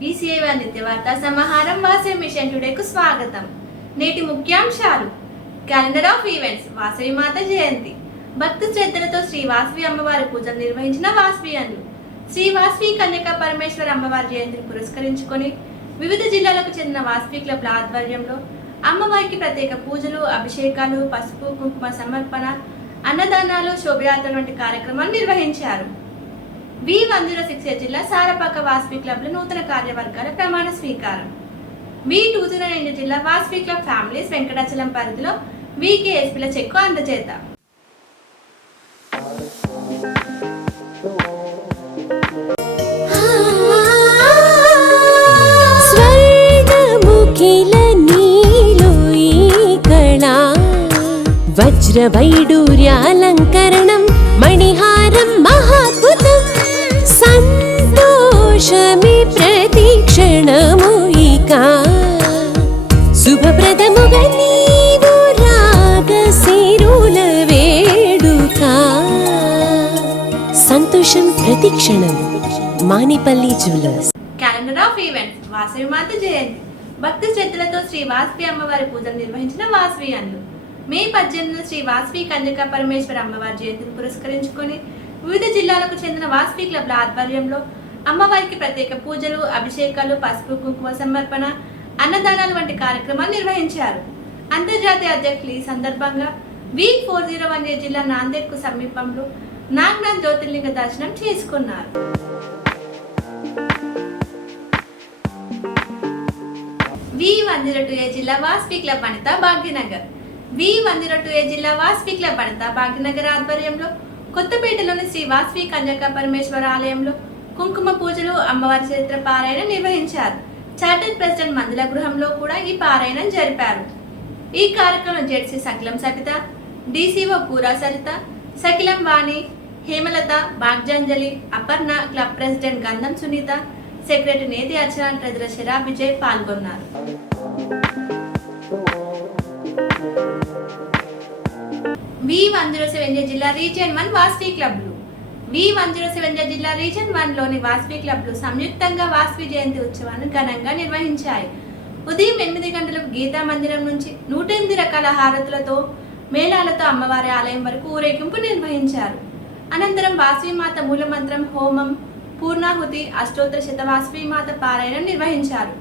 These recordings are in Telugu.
బీసీఏ నిత్య వార్తా సమాహారం వాసే మిషన్ టుడేకు స్వాగతం. నేటి ముఖ్యాంశాలు. క్యాలెండర్ ఆఫ్ ఈవెంట్స్ వాసవి మాత జయంతి భక్తి శ్రద్ధలతో శ్రీ వాసవి అమ్మవారి పూజలు నిర్వహించిన వాసవియన్లు శ్రీ వాసవి కన్యక పరమేశ్వర అమ్మవారి జయంతిని పురస్కరించుకొని వివిధ జిల్లాలకు చెందిన వాసవి క్లబ్ల ఆధ్వర్యంలో అమ్మవారికి ప్రత్యేక పూజలు అభిషేకాలు పసుపు కుంకుమ సమర్పణ అన్నదానాలు శోభయాత్ర వంటి కార్యక్రమాలు నిర్వహించారు. వి వన్ జీరో సిక్స్ జిల్లా సారపాక వాసవి క్లబ్ల నూతన కార్యవర్గాల ప్రమాణ స్వీకారం. వి టూ జీరో నైన్ జిల్లా వాసవి క్లబ్ ఫ్యామిలీస్ వెంకటాచలం పరిధిలో వీకేఎస్పీల చెక్కు అందజేత స్వర్గముఖిల నీలో క్షణం. Manipalli jewellers. Calendar of events Vasavi మాత జయంతి భక్తి శ్రద్ధలతో శ్రీ వాసవి అమ్మవారి పూజలు నిర్వహించిన వాసవియన్లు మే పద్దెనిమిది శ్రీ వాసవి కన్యకా పరమేశ్వర అమ్మవారి జయంతిని పురస్కరించుకొని వివిధ జిల్లాలకు చెందిన వాసవి క్లబ్ల ఆధ్వర్యంలో అమ్మవారికి ప్రత్యేక పూజలు అభిషేకాలు పసుపు కుంకుమ సమర్పణ అన్నదానాలు వంటి కార్యక్రమాలు నిర్వహించారు. అంతర్జాతీయ అధ్యక్షులు ఈ సందర్భంగా వీక్ ఫోర్ జీరో వన్ ఏ జిల్లా నాందేడ్కు సమీపంలో నాగ్నాథ్ జ్యోతిర్లింగ దర్శనం చేసుకున్నారు. V one zero two A జిల్లా Vasavi club Anitha Bhagyanagar. V one zero two A జిల్లా వాస్పి క్లబ్ అనిత భాగ్యనగర్ ఆధ్వర్యంలో కొత్తపేటలోని శ్రీ వాస్వి కన్యక పరమేశ్వర ఆలయంలో కుంకుమ పూజలు అమ్మవారి చరిత్ర పారాయణ నిర్వహించారు. చార్టెడ్ ప్రెసిడెంట్ మందుల గృహంలో కూడా ఈ పారాయణం జరిపారు. ఈ కార్యక్రమం జెడ్సీ సకిలం సరిత డీసీఓ పూరా Saritha Sakilam Vani Hemalatha Bhagyanjali Aparna club president Gandham Sunitha secretary Neti Archana treasurer శరా Vijay పాల్గొన్నారు. వి వన్ జీరో సెవెన్ జిల్లా రీజియన్ వన్ వాస్వి క్లబ్లు. వి వన్ జీరో సెవెన్ జిల్లా రీజియన్ వన్లోని వాస్వి క్లబ్లు సంయుక్తంగా వాస్వి జయంతి ఉత్సవాన్ని ఘనంగా నిర్వహించాయి. ఉదయం ఎనిమిది గంటలకు గీతా మందిరం నుంచి నూట ఎనిమిది రకాల హారతులతో మేళాలతో అమ్మవారి ఆలయం వరకు ఊరేగింపు నిర్వహించారు. అనంతరం వాసవిమాత మూలమంత్రం హోమం పూర్ణాహుతి అష్టోత్తర శతవాసవిమాత పారాయణం నిర్వహించారు.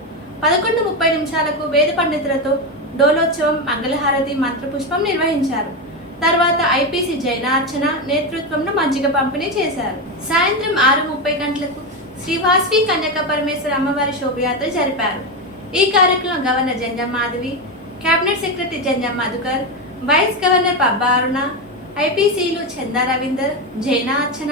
పదకొండు ముప్పై నిమిషాలకు వేద పండితులతో డోలోత్సవం మంగళహారతి మంత్రపుష్పం నిర్వహించారు. తర్వాత ఐపీసీ జైనార్చన నేతృత్వంలో మజ్జిగ పంపిణీ చేశారు. సాయంత్రం ఆరు ముప్పై గంటలకు శ్రీ వాసవి కన్యక పరమేశ్వర అమ్మవారి శోభయాత్ర జరిపారు. ఈ కార్యక్రమం governor Janjam Madhavi cabinet secretary Janjam Madhukar vice governor Pabba Aruna ఐపీసీలు Chanda Ravinder Jaina Archana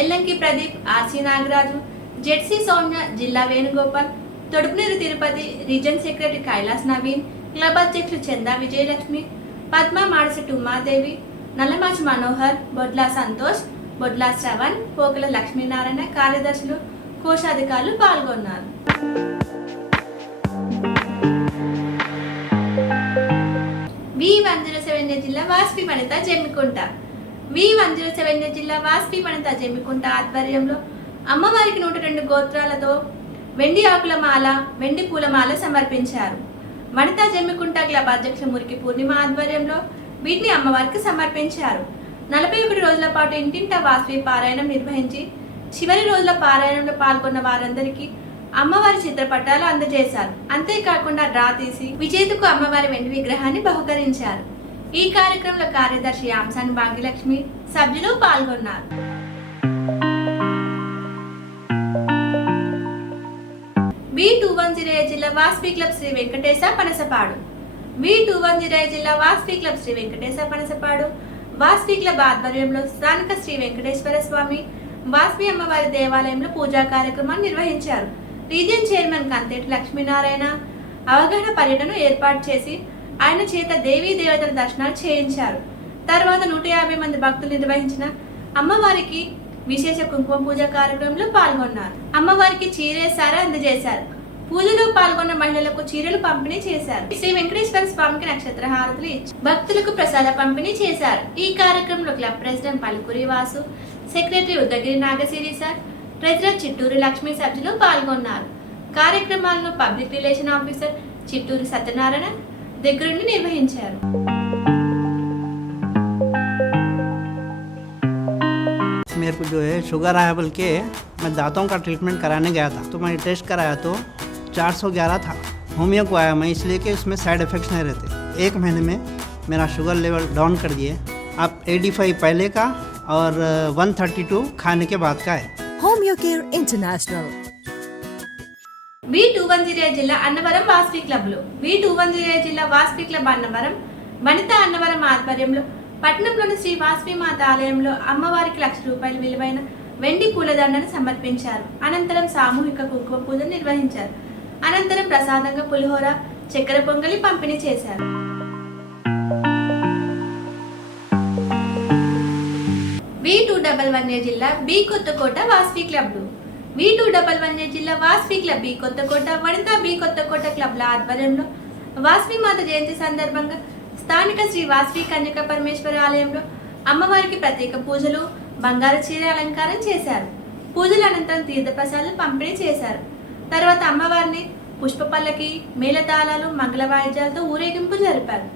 Ellanki Pradeep RC Nagaraju ZC Soumya జిల్లా Venugopal Thodupunuru Tirupati region secretary Kailas Naveen club అధ్యక్షులు చందా విజయలక్ష్మి పద్మ మాడశెట్టి ఉమాదేవి నల్లమాచి మనోహర్ బొడ్లా సంతోష్ బొడ్లా శ్రవణ్ పోకల లక్ష్మీనారాయణ కార్యదర్శులు కోశాధికారులు పాల్గొన్నారు. జిల్లా Vasavi Manitha Jammikunta. V one zero seven జిల్లా వాస్పి మణిత జమ్మికుంట ఆధ్వర్యంలో అమ్మవారికి నూట రెండు గోత్రాలతో వెండి ఆకుల మాల వెండి పూల మాల సమర్పించారు. మణిత జమ్మికుంట క్లబ్ అధ్యక్ష మురికి పూర్ణిమ ఆధ్వర్యంలో వీటిని అమ్మవారికి సమర్పించారు. నలభై ఒకటి రోజుల పాటు ఇంటింట వాస్వి పారాయణం నిర్వహించి చివరి రోజుల పారాయణంలో పాల్గొన్న వారందరికీ అమ్మవారి చిత్రపటాలు అందజేశారు. అంతేకాకుండా డ్రా తీసి విజేతకు అమ్మవారి వెండి విగ్రహాన్ని బహుకరించారు. ఈ కార్యక్రమంలో కార్యదర్శి కార్యదర్శియాంసాని భాగ్యలక్ష్మి సభ్యులు పాల్గొన్నారు. వి టూ వన్ జీరో జిల్లా Vasavi club Sri Venkatesa Panasapadu. V two one zero జిల్లా వాస్పీ క్లబ్ శ్రీ వెంకటేశ పనసపాడు. వాస్పీ క్లబ్ ఆధ్వర్యంలో స్థానిక శ్రీ వెంకటేశ్వర స్వామి వాస్పీ అమ్మవారి దేవాలయంలో పూజా కార్యక్రమాన్ని నిర్వహించారు. రీజియన్ చైర్మన్ కంతేటి లక్ష్మీనారాయణ అవగాహన పర్యటన ఏర్పాటు చేసి ఆయన చేత దేవీ దేవతల దర్శనాలు చేయించారు. తర్వాత నూట యాభై మంది భక్తులు నిర్వహించిన అమ్మవారికి విశేష కుంకుమ పూజ కార్యక్రమంలో పాల్గొన్నారు. అమ్మవారికి చీరే చీరేసారా అందజేశారు. పూజలో పాల్గొన్న మహిళలకు చీరలు పంపిణీ చేశారు. శ్రీ వెంకటేశ్వర స్వామికి నక్షత్ర హారతులు ఇచ్చి భక్తులకు ప్రసాద పంపిణీ చేశారు. ఈ కార్యక్రమంలో club president Palukuri Vasu secretary Udagiri Nagasiri sir treasurer Chitturu Lakshmi సభ్యులు పాల్గొన్నారు. కార్యక్రమాలను public relation officer Chitturu Satyanarayana దగ్గరుండి నిర్వహించారు मेरे को जो है शुगर आया बोल के मैं दांतों का ट्रीटमेंट कराने गया था तो मैंने टेस्ट कराया तो 411 था होमियो को आया मैं इसलिए कि उसमें साइड इफ़ेक्ट्स नहीं रहते एक महीने में मेरा शुगर लेवल डाउन कर दिए अब 85 पहले का और 132 खाने के बाद का है Home Your Care V two one zero జిల్లా అన్నవరం వాస్పి క్లబ్లు. వి టూ వన్ జీరో జిల్లా వాస్పి క్లబ్ అన్నవరం వనిత అన్నవరం ఆధ్వర్యంలో పట్టణంలోని శ్రీ వాస్పి మాత ఆలయంలో అమ్మవారికి లక్ష రూపాయలు విలువైన వెండి పూలదండను సమర్పించారు. అనంతరం సామూహిక కుంకుమ పూజ నిర్వహించారు. అనంతరం ప్రసాదంగా పులిహోర చక్కెర పొంగలి పంపిణీ చేశారు. వి టూ డబల్ వన్ జిల్లా B Kothakota Vasavi క్లబ్లు. V two double one A జిల్లా Vasavi club B Kothakota Vanitha B Kothakota క్లబ్ల ఆధ్వర్యంలో వాస్వి మాత జయంతి సందర్భంగా స్థానిక శ్రీ వాస్వి కన్యక పరమేశ్వర ఆలయంలో అమ్మవారికి ప్రత్యేక పూజలు బంగారు చీర అలంకారం చేశారు. పూజల అనంతరం తీర్థప్రసాదాలు పంపిణీ చేశారు. తర్వాత అమ్మవారిని పుష్ప పల్లకి మేళతాళాలు మంగళ వాయిద్యాలతో ఊరేగింపు జరిపారు.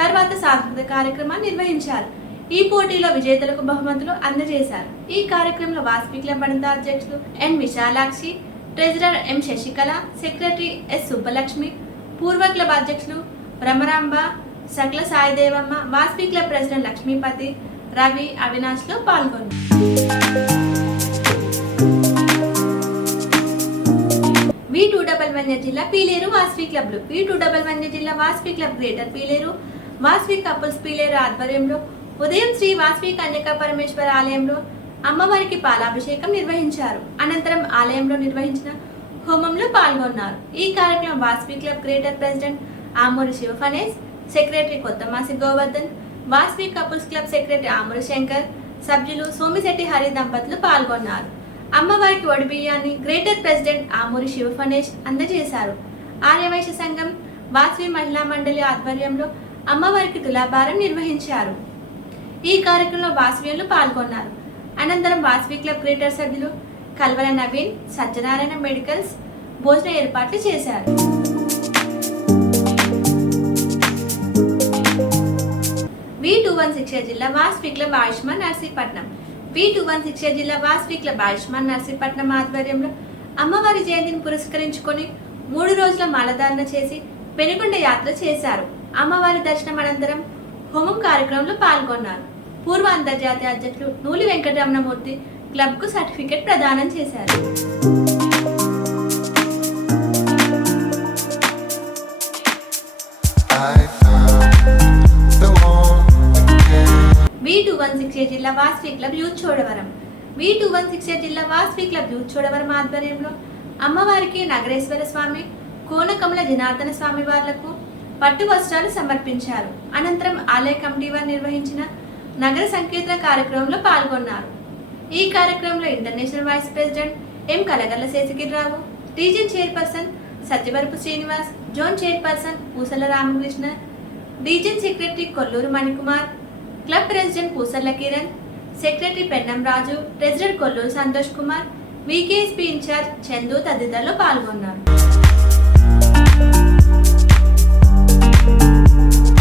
తర్వాత సాంస్కృతిక కార్యక్రమాన్ని నిర్వహించారు. ఈ పోటీలో విజేతలకు బహుమతులు అందజేశారు. ఈ కార్యక్రమంలో వాస్పి క్లబ్ అధ్యక్షులు N Vishalakshi treasurer M Sasikala secretary S Subbalakshmi పూర్వ క్లబ్ అధ్యక్షులు భ్రమరాంబ సకల సాయిదేవమ్మ వాస్పి క్లబ్ ప్రెసిడెంట్ లక్ష్మీపతి రవి అవినాష్లో పాల్గొన్నారు. వి టూ డబల్ వన్ జిల్లా పీలేరు వాస్వి క్లబ్లు. వి టూ డబల్ వన్ జిల్లా Vasavi club greater Pileru. Vasavi couples Pileru ఆధ్వర్యంలో ఉదయం శ్రీ వాస్వి కన్యకా పరమేశ్వర ఆలయంలో అమ్మవారికి పాలాభిషేకం నిర్వహించారు. అనంతరం ఆలయంలో నిర్వహించిన హోమంలో పాల్గొన్నారు. ఈ కార్యక్రమం Vasavi club greater president Amuri Sivaphanesh secretary Kothamasi Govardhan Vasavi couples club secretary Amuri Shankar సభ్యులు సోమిశెట్టి హరి దంపతులు పాల్గొన్నారు. అమ్మవారికి ఒడిబియ్యాన్ని గ్రేటర్ ప్రెసిడెంట్ ఆమూరి శివఫనేష్ అందజేశారు. ఆర్యవైశ్య సంఘం వాస్వి మహిళా మండలి ఆధ్వర్యంలో అమ్మవారికి తులాభారం నిర్వహించారు. ఈ కార్యక్రమంలో వాస్వీయులు పాల్గొన్నారు. అనంతరం వాసవి క్లబ్ క్రియేటర్ సభ్యులు కల్వల నవీన్ సత్యనారాయణ మెడికల్స్ భోజన ఏర్పాట్లు చేశారు. వి టూ వన్ శిక్ష జిల్లా Vasavi club Ayushman Narsipatnam. V two one six జిల్లా వాస్వి క్లబ్ ఆయుష్మాన్ నర్సీపట్నం ఆధ్వర్యంలో అమ్మవారి జయంతిని పురస్కరించుకొని మూడు రోజుల మాలధారణ చేసి పెనుగొండ యాత్ర చేశారు. అమ్మవారి దర్శనం అనంతరం హోమం కార్యక్రమంలో పాల్గొన్నారు. పూర్వ అంతర్జాతీయ అధ్యక్షులు నూలి వెంకటరమణమూర్తి క్లబ్కు సర్టిఫికెట్ ప్రదానం చేశారు. వి టూ వన్ సిక్స్ జిల్లా Vasavi club youth Chodavaram. V two one six జిల్లా వాస్వి క్లబ్ యూత్ చోడవరం ఆధ్వర్యంలో అమ్మవారికి నగరేశ్వర స్వామి కోనకమల జనార్దన స్వామి వార్లకు పట్టు వస్త్రాలు సమర్పించారు. అనంతరం ఆలయ కమిటీ వారు నిర్వహించిన నగర సంకీర్తన కార్యక్రమంలో పాల్గొన్నారు. ఈ కార్యక్రమంలో international vice president M Kalagalla Seshagirirao region chairperson Satyavarapu Srinivas zone chairperson Pusala Ramakrishna region secretary Kolluru Manikumar club president Pusala Kiran secretary Pennam Raju president Kolluru Santosh Kumar VKSP incharge Chandu తదితరులు పాల్గొన్నారు.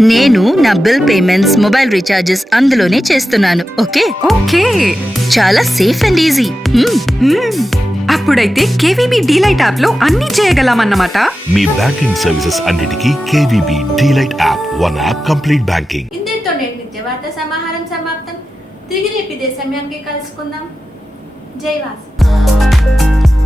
నేను నా బిల్ పేమెంట్స్ మొబైల్ రీఛార్జెస్ అందులోనే చేస్తున్నాను ఓకే? ఓకే. చాలా సేఫ్ అండ్ ఈజీ. అప్పుడైతే కేవీబీ డీలైట్ యాప్లో అన్ని చేయగలమన్నమాట. మీ బ్యాంకింగ్ సర్వీసెస్ అన్నిటికీ KVB delight app one app complete banking. ఇంతటితో నేటి నిత్య వార్త సమాహారం సమాప్తం. తిరిగి రేపు ఇదే సమయానికి కలుసుకుందాం. జై వాసు.